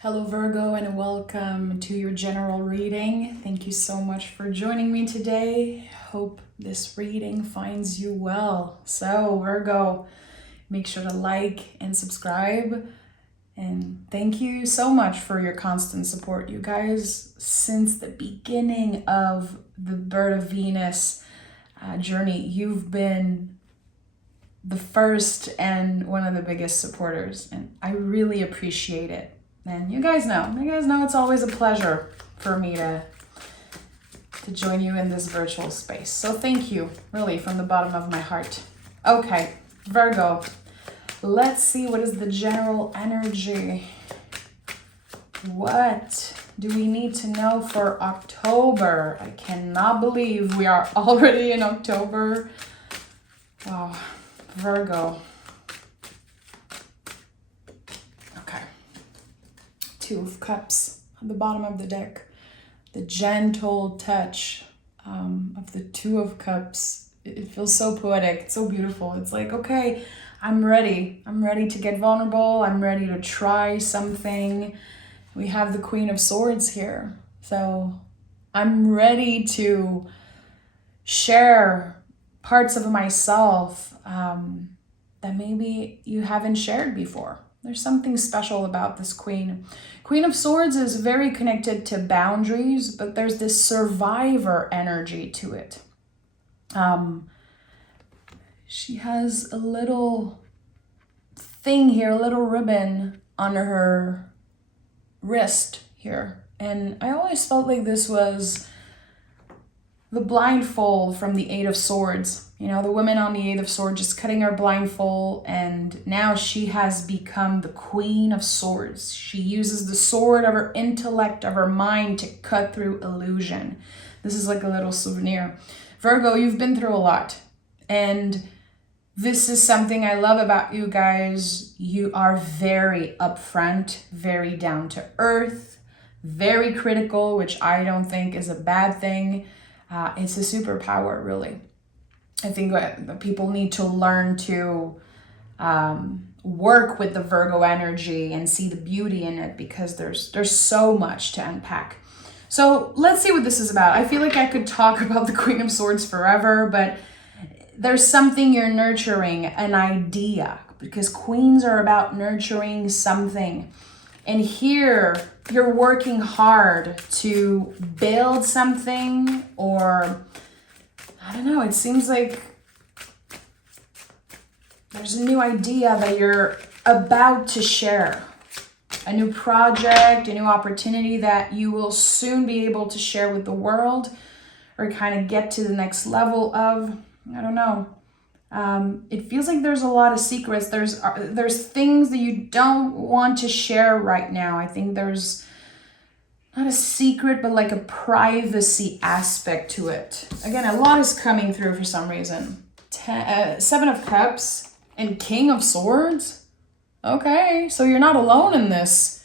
Hello Virgo, and welcome to your general reading. Thank you so much for joining me today. Hope this reading finds you well. So Virgo, make sure to like and subscribe. And thank you so much for your constant support, you guys. Since the beginning of the Bird of Venus journey, you've been the first and one of the biggest supporters, and I really appreciate it. And you guys know it's always a pleasure for me to join you in this virtual space. So thank you, really, from the bottom of my heart. Okay, Virgo, let's see what is the general energy. What do we need to know for October? I cannot believe we are already in October. Oh, Virgo. Two of Cups on the bottom of the deck. The gentle touch of the Two of Cups. It feels so poetic. It's so beautiful. It's like, okay, I'm ready. I'm ready to get vulnerable. I'm ready to try something. We have the Queen of Swords here. So I'm ready to share parts of myself that maybe you haven't shared before. There's something special about this Queen. Queen of Swords is very connected to boundaries, but there's this survivor energy to it. She has a little thing here, a little ribbon on her wrist here. And I always felt like this was the blindfold from the Eight of Swords. You know, the woman on the Eight of Swords just cutting her blindfold, and now she has become the Queen of Swords. She uses the sword of her intellect, of her mind, to cut through illusion. This is like a little souvenir. Virgo, you've been through a lot, and this is something I love about you guys. You are very upfront, very down to earth, very critical, which I don't think is a bad thing. It's a superpower, really. I think people need to learn to work with the Virgo energy and see the beauty in it, because there's so much to unpack. So let's see what this is about. I feel like I could talk about the Queen of Swords forever, but there's something you're nurturing, an idea, because queens are about nurturing something. And here you're working hard to build something, or I don't know, it seems like there's a new idea that you're about to share. A new project, a new opportunity that you will soon be able to share with the world, or kind of get to the next level of, I don't know. It feels like there's a lot of secrets. There's things that you don't want to share right now. I think there's not a secret, but like a privacy aspect to it. Again, a lot is coming through for some reason. Seven of Cups and King of Swords. Okay, so you're not alone in this.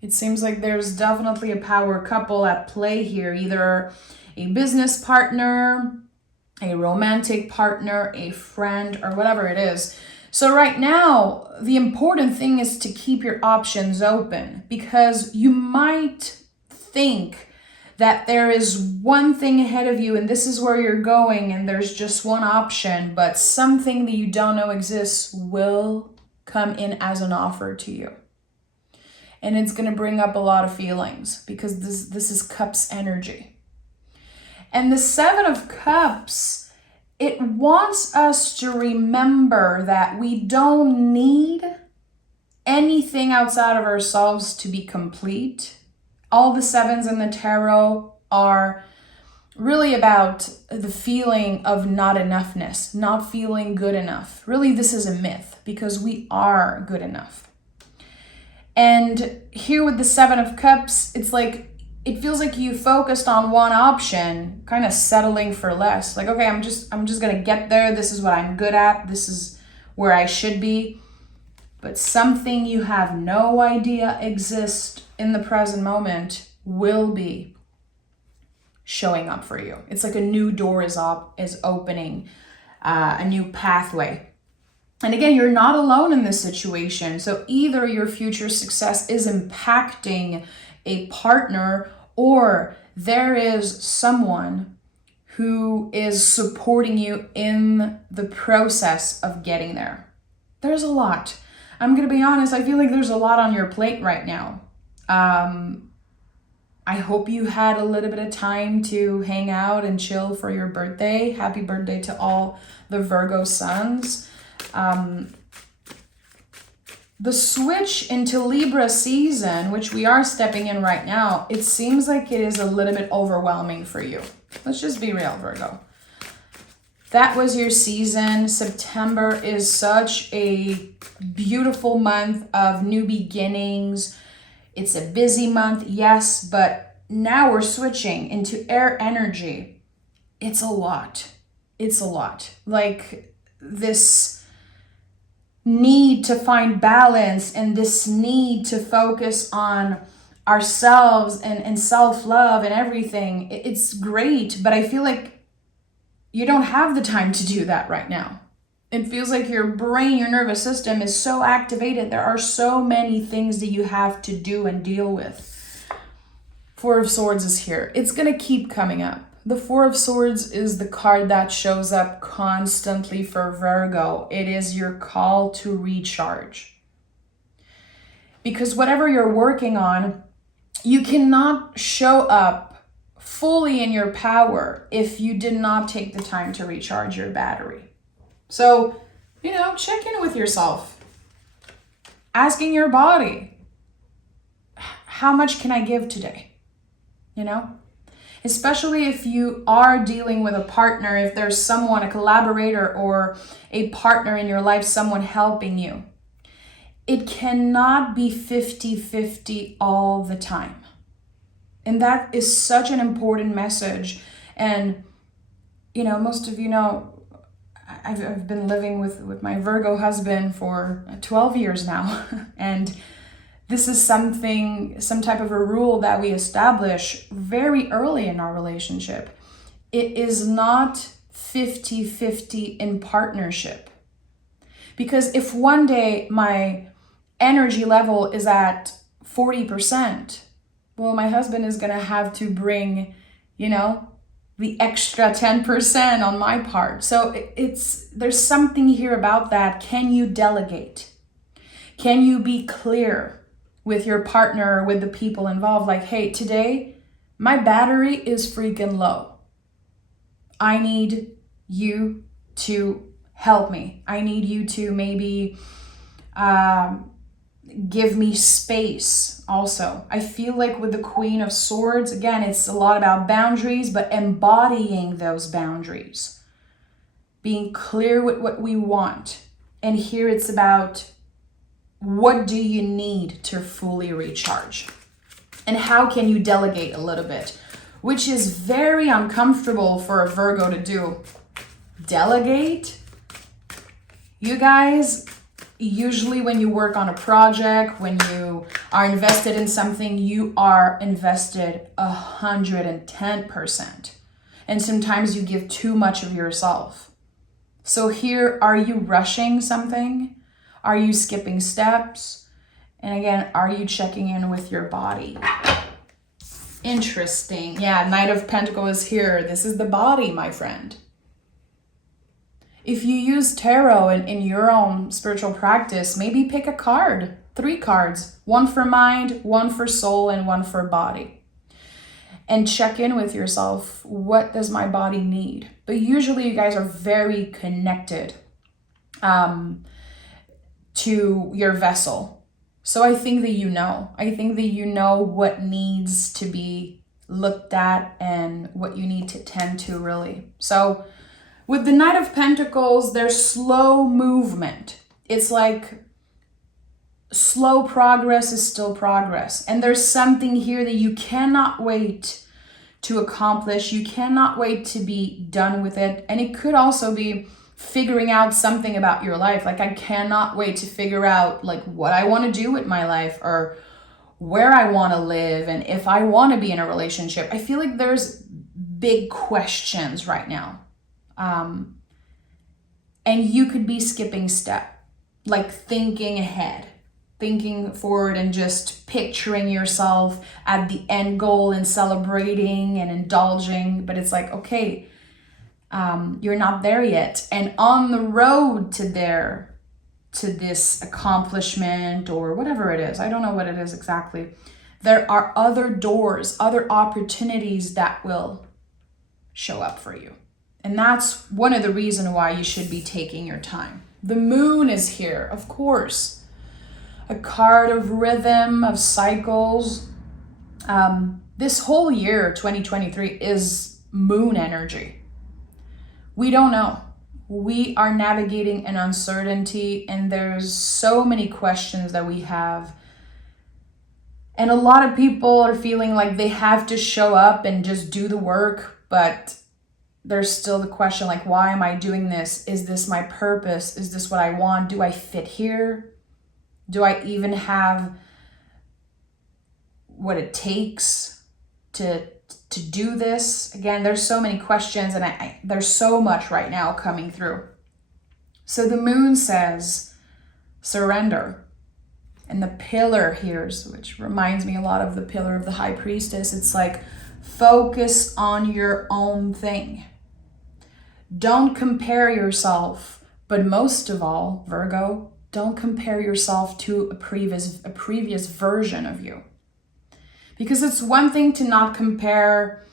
It seems like there's definitely a power couple at play here. Either a business partner, a romantic partner, a friend, or whatever it is. So right now, the important thing is to keep your options open, because you might think that there is one thing ahead of you and this is where you're going and there's just one option, but something that you don't know exists will come in as an offer to you. And it's going to bring up a lot of feelings, because this is Cups energy. And the Seven of Cups, it wants us to remember that we don't need anything outside of ourselves to be complete. All the sevens in the tarot are really about the feeling of not enoughness, not feeling good enough. Really, this is a myth, because we are good enough. And here with the Seven of Cups, it's like, it feels like you focused on one option, kind of settling for less. Like, okay, I'm just gonna get there. This is what I'm good at. This is where I should be. But something you have no idea exists in the present moment will be showing up for you. It's like a new door is opening, a new pathway. And again, you're not alone in this situation. So either your future success is impacting a partner, or there is someone who is supporting you in the process of getting there. There's a lot. I'm going to be honest, I feel like there's a lot on your plate right now. I hope you had a little bit of time to hang out and chill for your birthday. Happy birthday to all the Virgo suns. The switch into Libra season, which we are stepping in right now, it seems like it is a little bit overwhelming for you. Let's just be real, Virgo. That was your season. September is such a beautiful month of new beginnings. It's a busy month, yes, but now we're switching into air energy. It's a lot. It's a lot. Like this need to find balance and this need to focus on ourselves and self-love and everything. It's great, but I feel like you don't have the time to do that right now. It feels like your brain, your nervous system is so activated. There are so many things that you have to do and deal with. Four of Swords is here. It's going to keep coming up. The Four of Swords is the card that shows up constantly for Virgo. It is your call to recharge. Because whatever you're working on, you cannot show up fully in your power if you did not take the time to recharge your battery. So, check in with yourself. Asking your body, how much can I give today? Especially if you are dealing with a partner, if there's someone, a collaborator or a partner in your life, someone helping you. It cannot be 50-50 all the time. And that is such an important message. And, most of you know, I've been living with my Virgo husband for 12 years now. And this is some type of a rule that we establish very early in our relationship. It is not 50-50 in partnership. Because if one day my energy level is at 40%, well, my husband is going to have to bring, the extra 10% on my part. So there's something here about that. Can you delegate? Can you be clear with your partner, with the people involved? Like, hey, today my battery is freaking low. I need you to help me. I need you to maybe give me space also. I feel like with the Queen of Swords, again, it's a lot about boundaries, but embodying those boundaries. Being clear with what we want. And here it's about, what do you need to fully recharge? And how can you delegate a little bit? Which is very uncomfortable for a Virgo to do. Delegate? You guys, usually when you work on a project, when you are invested in something, you are invested 110%. And sometimes you give too much of yourself. So here, are you rushing something? Are you skipping steps? And again, are you checking in with your body? Interesting. Yeah, Knight of Pentacles is here. This is the body, my friend. If you use tarot in your own spiritual practice, maybe pick a card, 3 cards, one for mind, one for soul, and one for body. And check in with yourself. What does my body need? But usually you guys are very connected to your vessel. So I think that I think that you know what needs to be looked at and what you need to tend to really. So with the Knight of Pentacles, there's slow movement. It's like slow progress is still progress. And there's something here that you cannot wait to accomplish. You cannot wait to be done with it. And it could also be figuring out something about your life. Like, I cannot wait to figure out like what I want to do with my life, or where I want to live, and if I want to be in a relationship. I feel like there's big questions right now. And you could be skipping steps. like thinking ahead, thinking forward, and just picturing yourself at the end goal and celebrating and indulging. But it's like, okay, you're not there yet. And on the road to this accomplishment or whatever it is, I don't know what it is exactly, there are other doors, other opportunities that will show up for you. And that's one of the reasons why you should be taking your time. The moon is here, of course. A card of rhythm, of cycles. This whole year, 2023, is moon energy. We don't know. We are navigating an uncertainty, and there's so many questions that we have. And a lot of people are feeling like they have to show up and just do the work, but there's still the question, like, why am I doing this? Is this my purpose? Is this what I want? Do I fit here? Do I even have what it takes to do this? Again, there's so many questions, and there's so much right now coming through. So the moon says surrender. And the pillar here, which reminds me a lot of the pillar of the high priestess, it's like focus on your own thing. Don't compare yourself, but most of all, Virgo, don't compare yourself to a previous version of you. Because it's one thing to not compare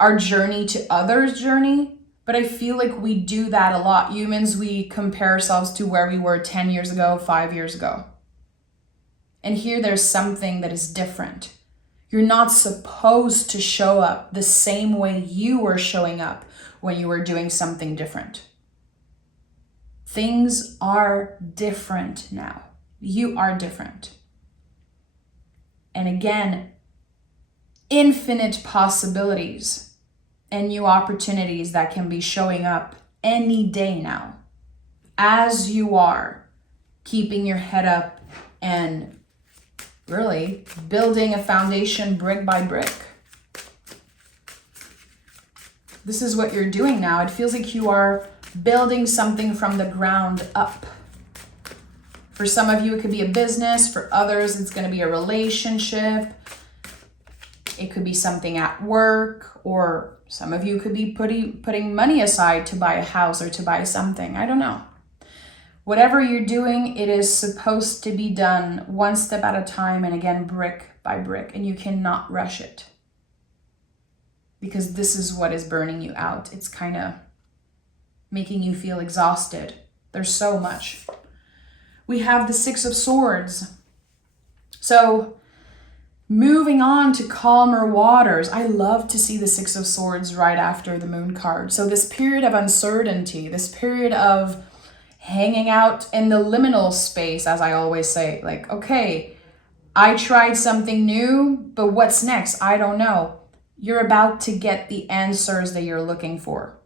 our journey to others' journey, but I feel like we do that a lot. Humans, we compare ourselves to where we were 10 years ago, 5 years ago. And here there's something that is different. You're not supposed to show up the same way you were showing up when you were doing something different. Things are different now. You are different. And again, infinite possibilities and new opportunities that can be showing up any day now, as you are keeping your head up and really building a foundation brick by brick. This is what you're doing now. It feels like you are building something from the ground up. For some of you, it could be a business. For others, it's going to be a relationship. It could be something at work, or some of you could be putting money aside to buy a house or to buy something. I don't know. Whatever you're doing, it is supposed to be done one step at a time, and again, brick by brick, and you cannot rush it. Because this is what is burning you out. It's kind of making you feel exhausted. There's so much. We have the Six of Swords. So moving on to calmer waters. I love to see the Six of Swords right after the moon card. So this period of uncertainty, this period of hanging out in the liminal space, as I always say, like, okay, I tried something new, but what's next? I don't know. You're about to get the answers that you're looking for.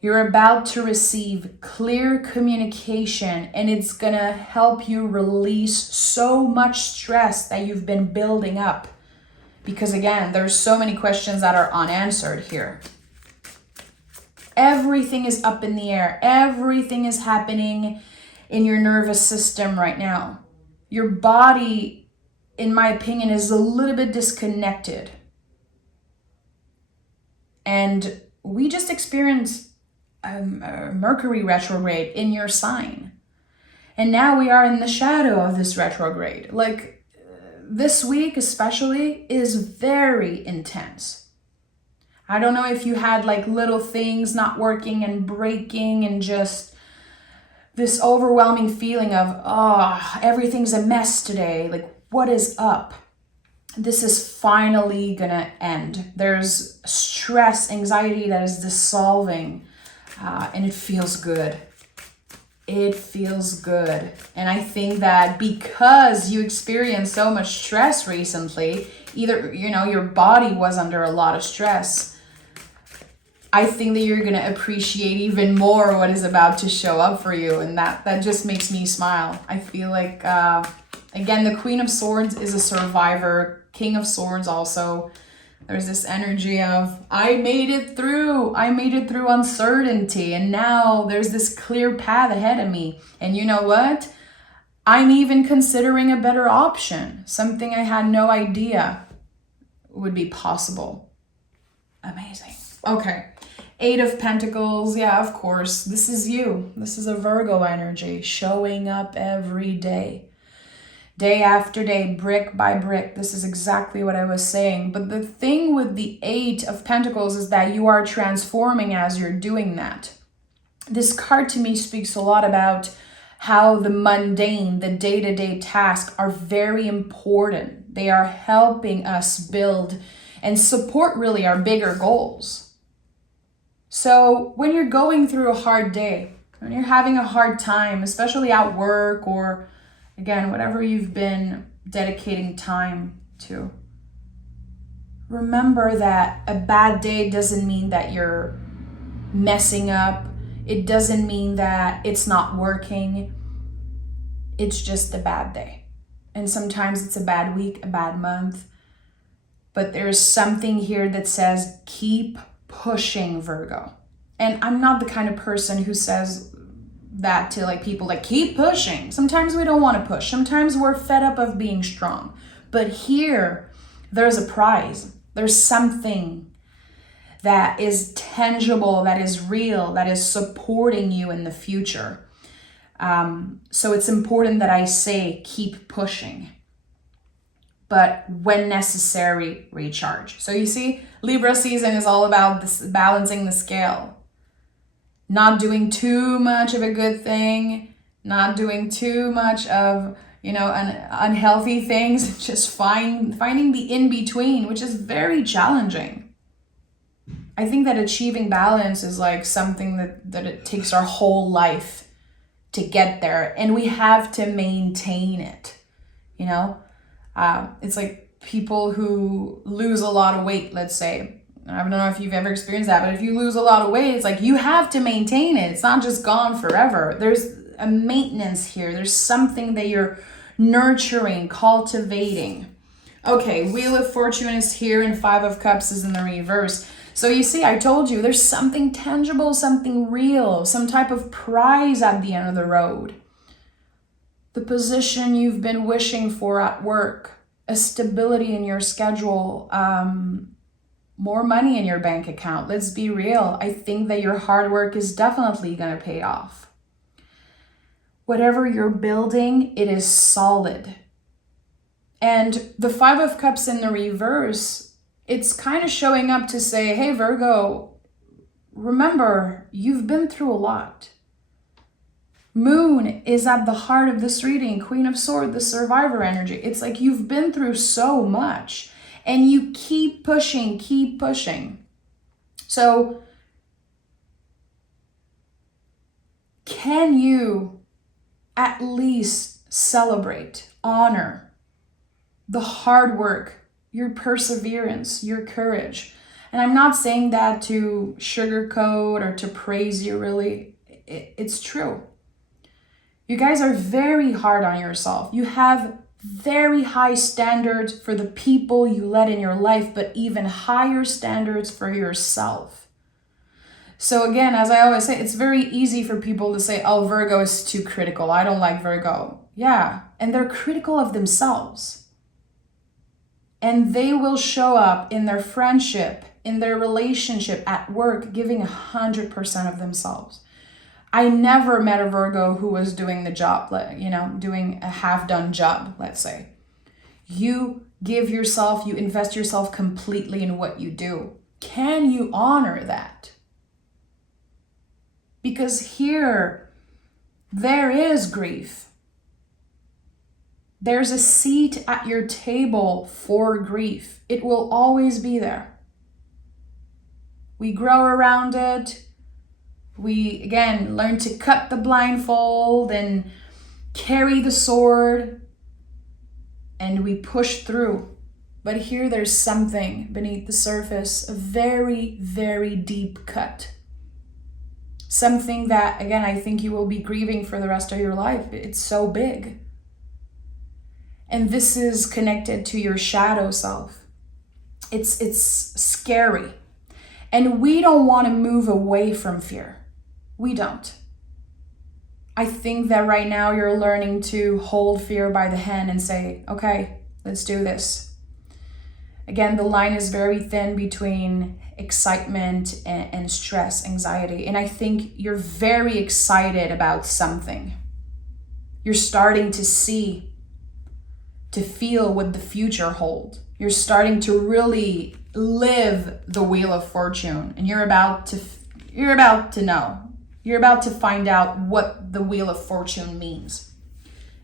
You're about to receive clear communication, and it's gonna help you release so much stress that you've been building up. Because again, there's so many questions that are unanswered here. Everything is up in the air. Everything is happening in your nervous system right now. Your body, in my opinion, is a little bit disconnected. And we just experienced a Mercury retrograde in your sign. And now we are in the shadow of this retrograde. Like, this week especially is very intense. I don't know if you had like little things not working and breaking and just this overwhelming feeling of, oh, everything's a mess today. Like, what is up? This is finally gonna end. There's stress, anxiety that is dissolving, and it feels good. It feels good. And I think that because you experienced so much stress recently, either, your body was under a lot of stress, I think that you're gonna appreciate even more what is about to show up for you. And that just makes me smile. I feel like, again, the Queen of Swords is a survivor. King of Swords also. There's this energy of, I made it through uncertainty, and now there's this clear path ahead of me. And you know what? I'm even considering a better option, something I had no idea would be possible. Amazing. Okay. 8 of Pentacles. Yeah, of course. This is you. This is a Virgo energy showing up every day. Day after day, brick by brick. This is exactly what I was saying. But the thing with the 8 of Pentacles is that you are transforming as you're doing that. This card to me speaks a lot about how the mundane, the day-to-day tasks are very important. They are helping us build and support really our bigger goals. So when you're going through a hard day, when you're having a hard time, especially at work or again, whatever you've been dedicating time to, remember that a bad day doesn't mean that you're messing up. It doesn't mean that it's not working. It's just a bad day. And sometimes it's a bad week, a bad month. But there's something here that says, keep pushing, Virgo. And I'm not the kind of person who says that to like people, like, keep pushing. Sometimes we don't want to push. Sometimes we're fed up of being strong. But here, there's a prize. There's something that is tangible, that is real, that is supporting you in the future. So it's important that I say, keep pushing. But when necessary, recharge. So you see, Libra season is all about this, balancing the scale. Not doing too much of a good thing, not doing too much of, unhealthy things, just finding the in-between, which is very challenging. I think that achieving balance is like something that it takes our whole life to get there, and we have to maintain it, It's like people who lose a lot of weight, let's say. I don't know if you've ever experienced that, but if you lose a lot of weight, it's like you have to maintain it. It's not just gone forever. There's a maintenance here. There's something that you're nurturing, cultivating. Okay, Wheel of Fortune is here and 5 of Cups is in the reverse. So you see, I told you, there's something tangible, something real, some type of prize at the end of the road. The position you've been wishing for at work, a stability in your schedule, more money in your bank account. Let's be real. I think that your hard work is definitely going to pay off. Whatever you're building, it is solid. And the 5 of Cups in the reverse, it's kind of showing up to say, hey, Virgo, remember, you've been through a lot. Moon is at the heart of this reading, Queen of Swords, the survivor energy. It's like you've been through so much. And you keep pushing, keep pushing. So, can you at least celebrate, honor the hard work, your perseverance, your courage? And I'm not saying that to sugarcoat or to praise you, really. It's true. You guys are very hard on yourself. You have very high standards for the people you let in your life, but even higher standards for yourself. So again, as I always say, it's very easy for people to say, oh, Virgo is too critical. I don't like Virgo. Yeah, and they're critical of themselves. And they will show up in their friendship, in their relationship, at work, giving 100% of themselves. I never met a Virgo who was doing the job, doing a half-done job, let's say. You give yourself, you invest yourself completely in what you do. Can you honor that? Because here, there is grief. There's a seat at your table for grief. It will always be there. We grow around it. We, again, learn to cut the blindfold and carry the sword, and we push through. But here there's something beneath the surface, a very, very deep cut. Something that, again, I think you will be grieving for the rest of your life. It's so big. And this is connected to your shadow self. It's scary. And we don't want to move away from fear. We don't. I think that right now you're learning to hold fear by the hand and say, okay, let's do this. Again, the line is very thin between excitement and stress, anxiety. And I think you're very excited about something. You're starting to see, to feel what the future holds. You're starting to really live the Wheel of Fortune, and you're about to know. You're about to find out what the Wheel of Fortune means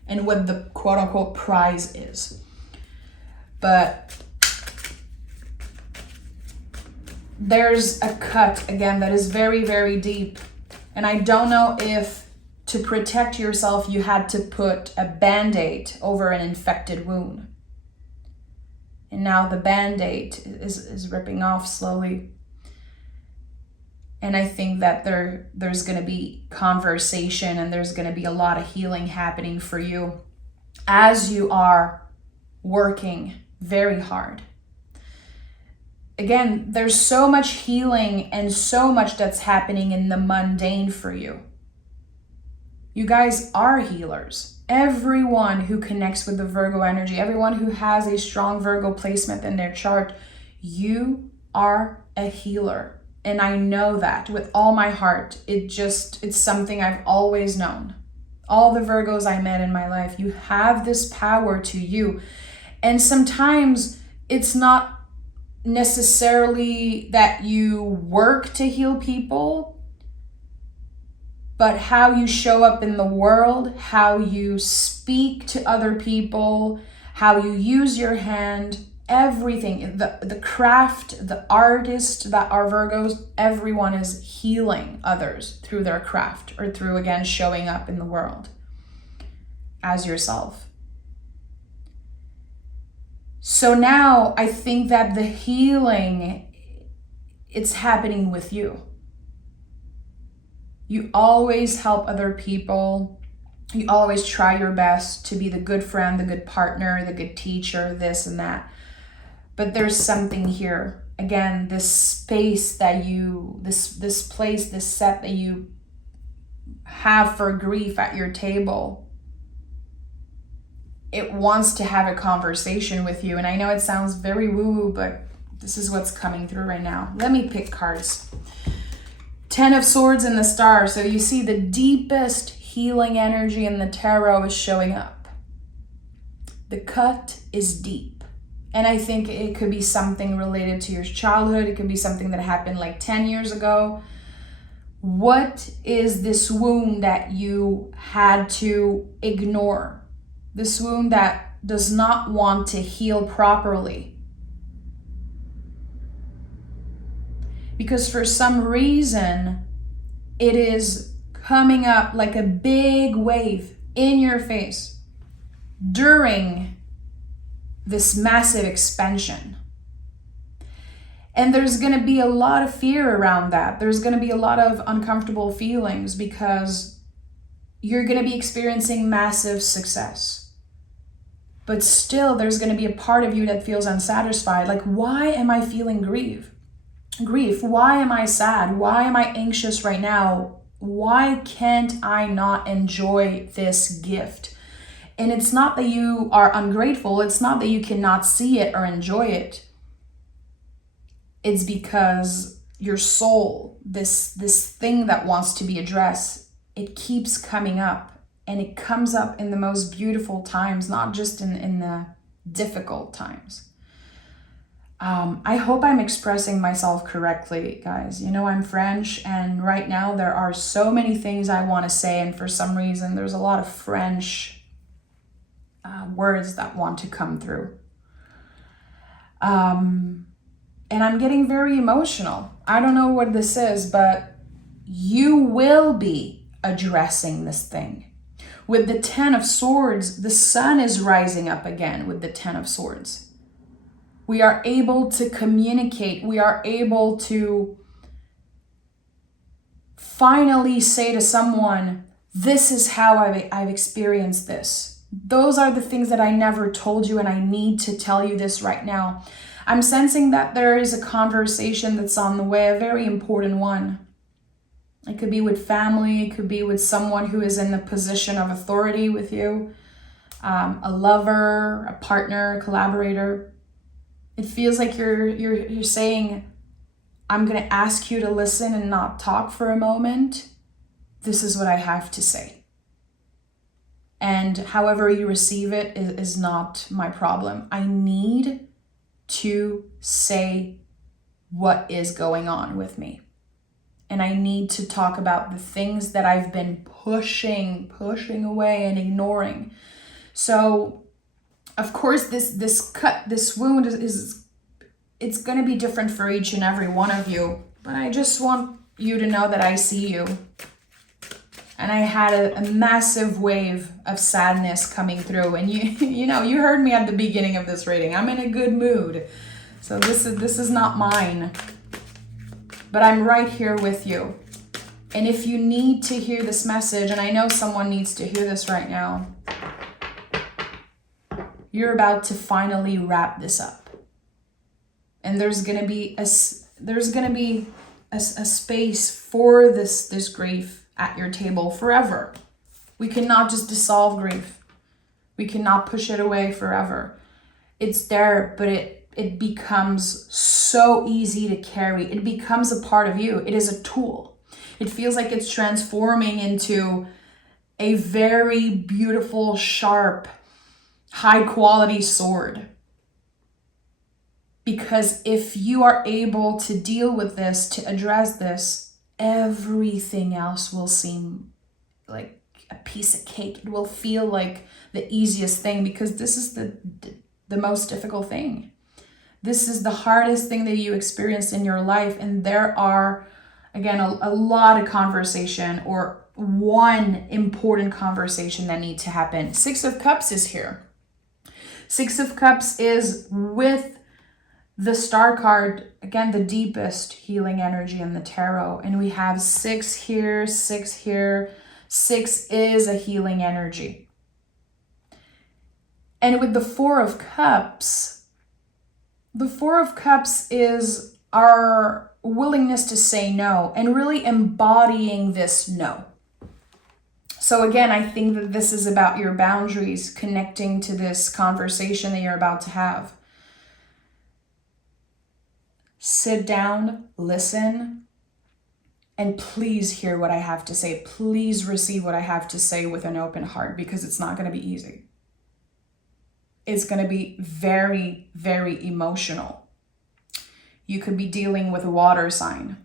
and what the quote unquote prize is. But there's a cut again that is very, very deep. And I don't know if to protect yourself you had to put a band-aid over an infected wound. And now the band-aid is ripping off slowly. And I think that there's going to be conversation and there's going to be a lot of healing happening for you as you are working very hard. Again, there's so much healing and so much that's happening in the mundane for you. You guys are healers. Everyone who connects with the Virgo energy, everyone who has a strong Virgo placement in their chart, you are a healer. And I know that with all my heart. It's something I've always known. All the Virgos I met in my life, you have this power to you. And sometimes it's not necessarily that you work to heal people, but how you show up in the world, how you speak to other people, how you use your hand, everything, the craft, the artist that are Virgos, everyone is healing others through their craft or through, again, showing up in the world as yourself. So now I think that the healing, it's happening with you. You always help other people. You always try your best to be the good friend, the good partner, the good teacher, this and that. But there's something here. Again, this space that you, this place, this set that you have for grief at your table, it wants to have a conversation with you. And I know it sounds very woo-woo, but this is what's coming through right now. Let me pick cards. 10 of Swords and the Star. So you see the deepest healing energy in the tarot is showing up. The cut is deep. And I think it could be something related to your childhood. It could be something that happened like 10 years ago. What is this wound that you had to ignore? This wound that does not want to heal properly. Because for some reason, it is coming up like a big wave in your face during this massive expansion. And there's going to be a lot of fear around that. There's going to be a lot of uncomfortable feelings because you're going to be experiencing massive success. But still, there's going to be a part of you that feels unsatisfied. Like, why am I feeling grief? Why am I sad? Why am I anxious right now? Why can't I not enjoy this gift? And it's not that you are ungrateful. It's not that you cannot see it or enjoy it. It's because your soul, this thing that wants to be addressed, it keeps coming up. And it comes up in the most beautiful times, not just in the difficult times. I hope I'm expressing myself correctly, guys. You know, I'm French, and right now there are so many things I want to say, and for some reason there's a lot of French words that want to come through. And I'm getting very emotional. I don't know what this is, but you will be addressing this thing. With the 10 of Swords, the sun is rising up again with the 10 of Swords. We are able to communicate. We are able to finally say to someone, this is how I've experienced this. Those are the things that I never told you, and I need to tell you this right now. I'm sensing that there is a conversation that's on the way, a very important one. It could be with family, it could be with someone who is in the position of authority with you, a lover, a partner, a collaborator. It feels like you're saying, I'm going to ask you to listen and not talk for a moment. This is what I have to say. And however you receive it is not my problem. I need to say what is going on with me. And I need to talk about the things that I've been pushing away and ignoring. So, of course, this wound is it's going to be different for each and every one of you. But I just want you to know that I see you. And I had a massive wave of sadness coming through. And you know, you heard me at the beginning of this reading. I'm in a good mood. So this is not mine. But I'm right here with you. And if you need to hear this message, and I know someone needs to hear this right now, you're about to finally wrap this up. And there's gonna be a space for this grief at your table forever. We cannot just dissolve grief. We cannot push it away forever. It's there, but it becomes so easy to carry. It becomes a part of you. It is a tool. It feels like it's transforming into a very beautiful, sharp, high quality sword. Because if you are able to deal with this, to address this, everything else will seem like a piece of cake. It will feel like the easiest thing, because this is the most difficult thing. This is the hardest thing that you experienced in your life. And there are, again, a lot of conversation, or one important conversation that needs to happen. 6 of Cups is here. 6 of Cups is with the Star card, again, the deepest healing energy in the tarot. And we have 6 here, 6 here. 6 is a healing energy. And with the 4 of Cups, the 4 of Cups is our willingness to say no and really embodying this no. So again, I think that this is about your boundaries, connecting to this conversation that you're about to have. Sit down, listen, and please hear what I have to say. Please receive what I have to say with an open heart, because it's not going to be easy. It's going to be very, very emotional. You could be dealing with a water sign,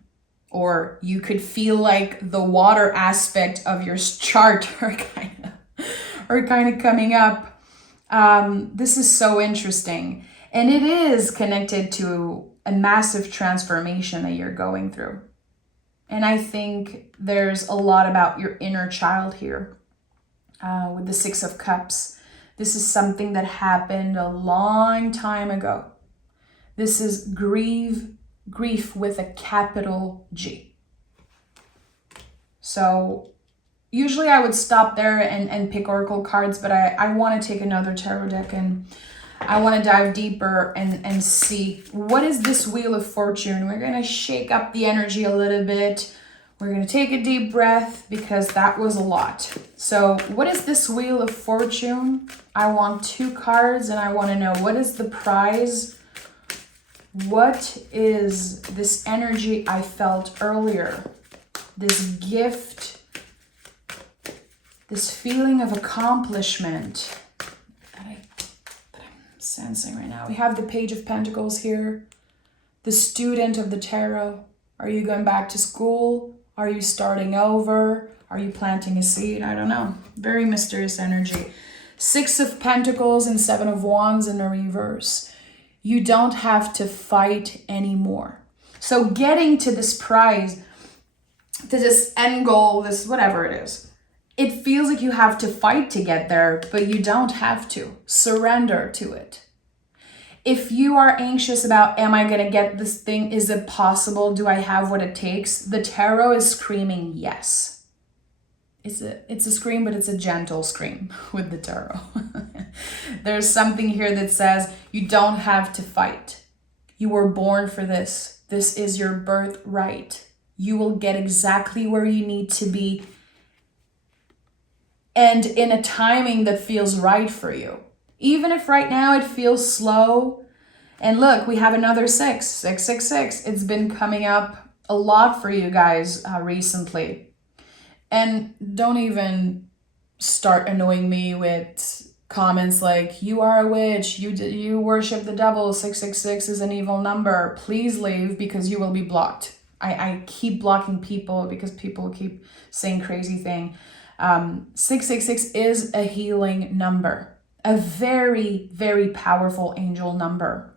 or you could feel like the water aspect of your chart are kind of coming up. This is so interesting. And it is connected to a massive transformation that you're going through. And I think there's a lot about your inner child here with the 6 of Cups. This is something that happened a long time ago. This is grief with a capital G. So usually I would stop there and pick oracle cards, but I want to take another tarot deck, and I want to dive deeper and see, what is this Wheel of Fortune? We're going to shake up the energy a little bit. We're going to take a deep breath, because that was a lot. So what is this Wheel of Fortune? I want 2 cards, and I want to know, what is the prize? What is this energy I felt earlier? This gift, this feeling of accomplishment that I'm sensing right now. We have the Page of Pentacles here. The Student of the Tarot. Are you going back to school? Are you starting over? Are you planting a seed? I don't know. Very mysterious energy. 6 of Pentacles and 7 of Wands in the reverse. You don't have to fight anymore. So getting to this prize, to this end goal, this whatever it is, it feels like you have to fight to get there, but you don't have to. Surrender to it. If you are anxious about, am I going to get this thing? Is it possible? Do I have what it takes? The tarot is screaming yes. It's a scream, but it's a gentle scream with the tarot. There's something here that says you don't have to fight. You were born for this. This is your birthright. You will get exactly where you need to be, and in a timing that feels right for you. Even if right now it feels slow. And look, we have another 666. It's been coming up a lot for you guys recently. And don't even start annoying me with comments like, you are a witch, you worship the devil, 666 is an evil number. Please leave, because you will be blocked. I keep blocking people because people keep saying crazy things. 666 is a healing number, a very, very powerful angel number.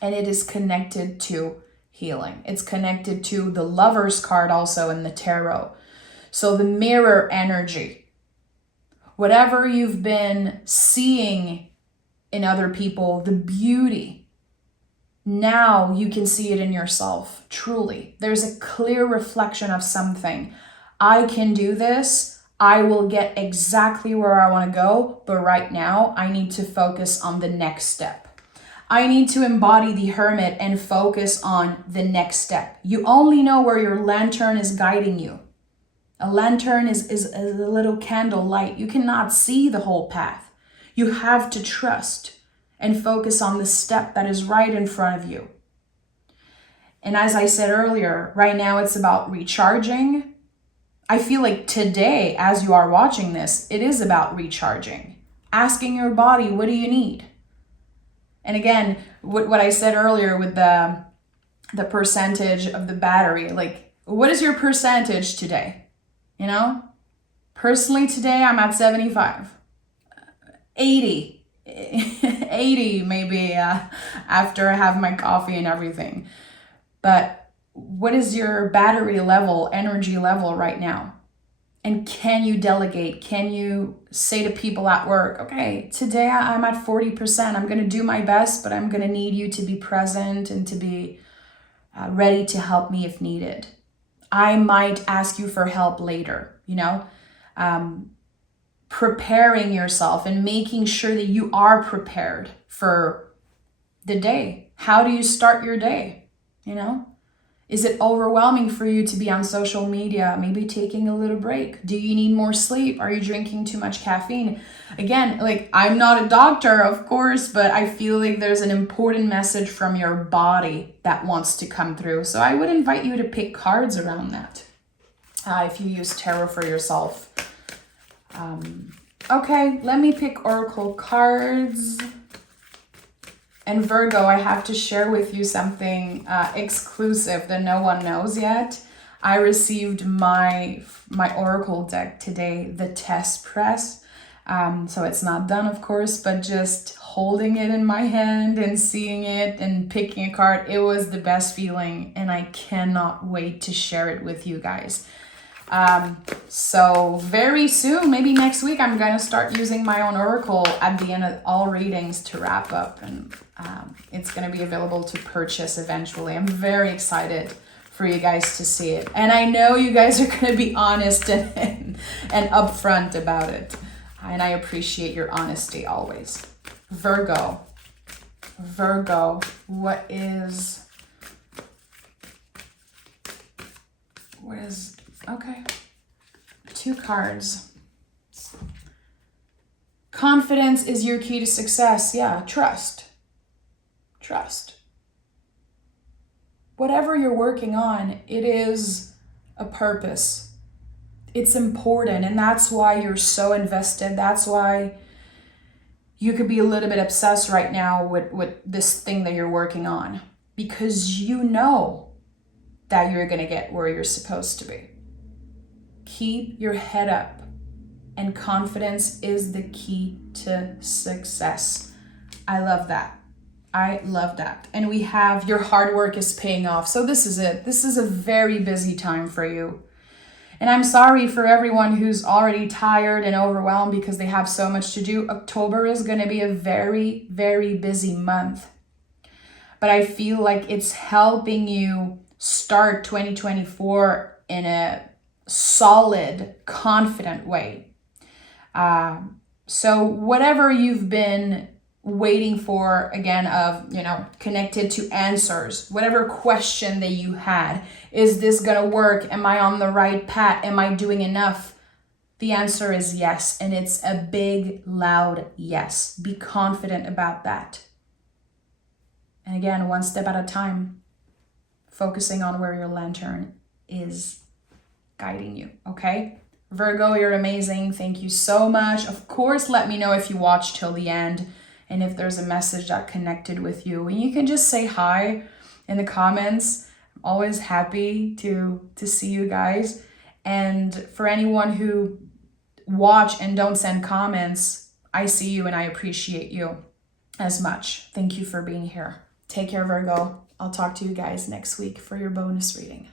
And it is connected to healing. It's connected to the Lover's card also in the tarot. So the mirror energy, whatever you've been seeing in other people, the beauty, now you can see it in yourself, truly. There's a clear reflection of something. I can do this. I will get exactly where I want to go. But right now, I need to focus on the next step. I need to embody the hermit and focus on the next step. You only know where your lantern is guiding you. A lantern is a little candle light. You cannot see the whole path. You have to trust and focus on the step that is right in front of you. And as I said earlier, right now it's about recharging. I feel like today, as you are watching this, it is about recharging. Asking your body, what do you need? And again, what I said earlier with the percentage of the battery, like, what is your percentage today? You know, personally today I'm at 75, 80, 80 maybe after I have my coffee and everything. But what is your battery level, energy level right now? And can you delegate? Can you say to people at work, okay, today I'm at 40%. I'm going to do my best, but I'm going to need you to be present and to be ready to help me if needed. I might ask you for help later, you know, preparing yourself and making sure that you are prepared for the day. How do you start your day? You know, is it overwhelming for you to be on social media? Maybe taking a little break. Do you need more sleep? Are you drinking too much caffeine? Again, like, I'm not a doctor, of course, but I feel like there's an important message from your body that wants to come through. So I would invite you to pick cards around that if you use tarot for yourself. Okay, let me pick oracle cards. And Virgo, I have to share with you something exclusive that no one knows yet. I received my oracle deck today, the test press. So it's not done, of course, but just holding it in my hand and seeing it and picking a card, it was the best feeling, and I cannot wait to share it with you guys. So very soon, maybe next week, I'm going to start using my own oracle at the end of all readings to wrap up, and it's going to be available to purchase eventually. I'm very excited for you guys to see it. And I know you guys are going to be honest and upfront about it. And I appreciate your honesty always. Virgo, what is, okay, 2 cards. Confidence is your key to success. Yeah, trust. Whatever you're working on, it is a purpose. It's important, and that's why you're so invested. That's why you could be a little bit obsessed right now with this thing that you're working on, because you know that you're going to get where you're supposed to be. Keep your head up, and confidence is the key to success. I love that. And we have your hard work is paying off. So this is it. This is a very busy time for you. And I'm sorry for everyone who's already tired and overwhelmed because they have so much to do. October is going to be a very, very busy month. But I feel like it's helping you start 2024 in a solid, confident way. So whatever you've been waiting for, again, connected to answers, whatever question that you had. Is this gonna work? Am I on the right path? Am I doing enough? The answer is yes, and it's a big, loud yes. Be confident about that. And again, one step at a time, focusing on where your lantern is guiding you, okay? Virgo, you're amazing. Thank you so much. Of course, let me know if you watched till the end and if there's a message that connected with you. And you can just say hi in the comments. I'm always happy to see you guys. And for anyone who watch and don't send comments, I see you and I appreciate you as much. Thank you for being here. Take care, Virgo. I'll talk to you guys next week for your bonus reading.